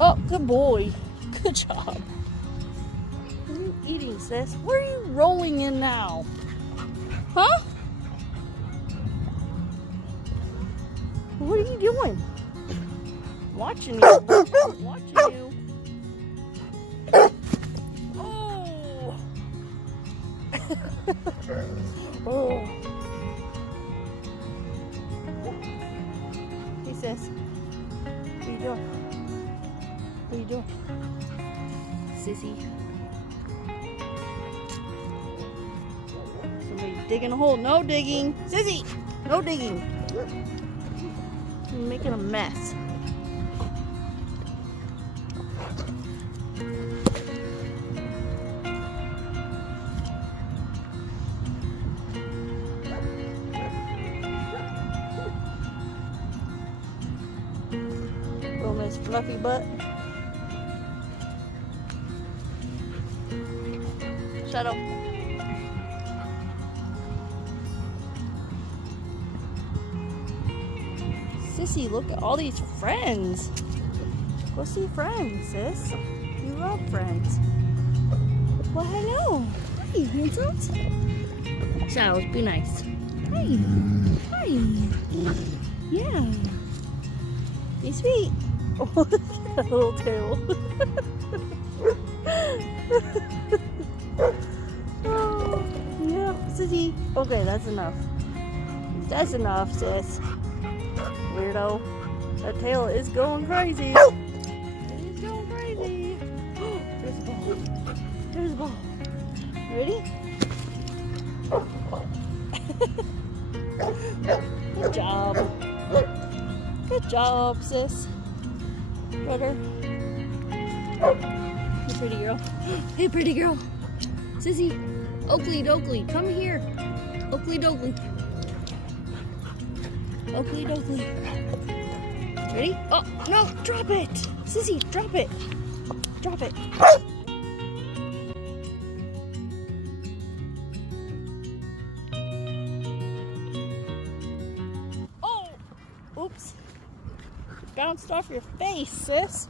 Oh, good boy. Good job. What are you eating, sis? Where are you rolling in now? Huh? What are you doing? Watching you. Watching you. Oh. Oh. Hey, sis. What are you doing? What are you doing? Sissy. Somebody digging a hole. No digging. Sissy! No digging. You're making a mess. Little Miss Fluffy Butt. Shut up. Sissy, look at all these friends. Go see friends, sis. You love friends. Well, hello. Hi, handsomes. Shadows, be nice. Hi. Hi. Yeah. Be sweet. Oh, look at that little tail. Oh, yeah, Sissy. Okay, that's enough. That's enough, sis. Weirdo. That tail is going crazy. It is going crazy. There's a ball. There's a ball. Ready? Good job. Good job, sis. Better. Hey, pretty girl. Hey, pretty girl. Sissy. Oakley Dokley, come here. Oakley Dokley. Oakley Dokley. Ready? Oh, no, drop it. Sissy, drop it. Drop it. Oh, oops. Bounced off your face, sis.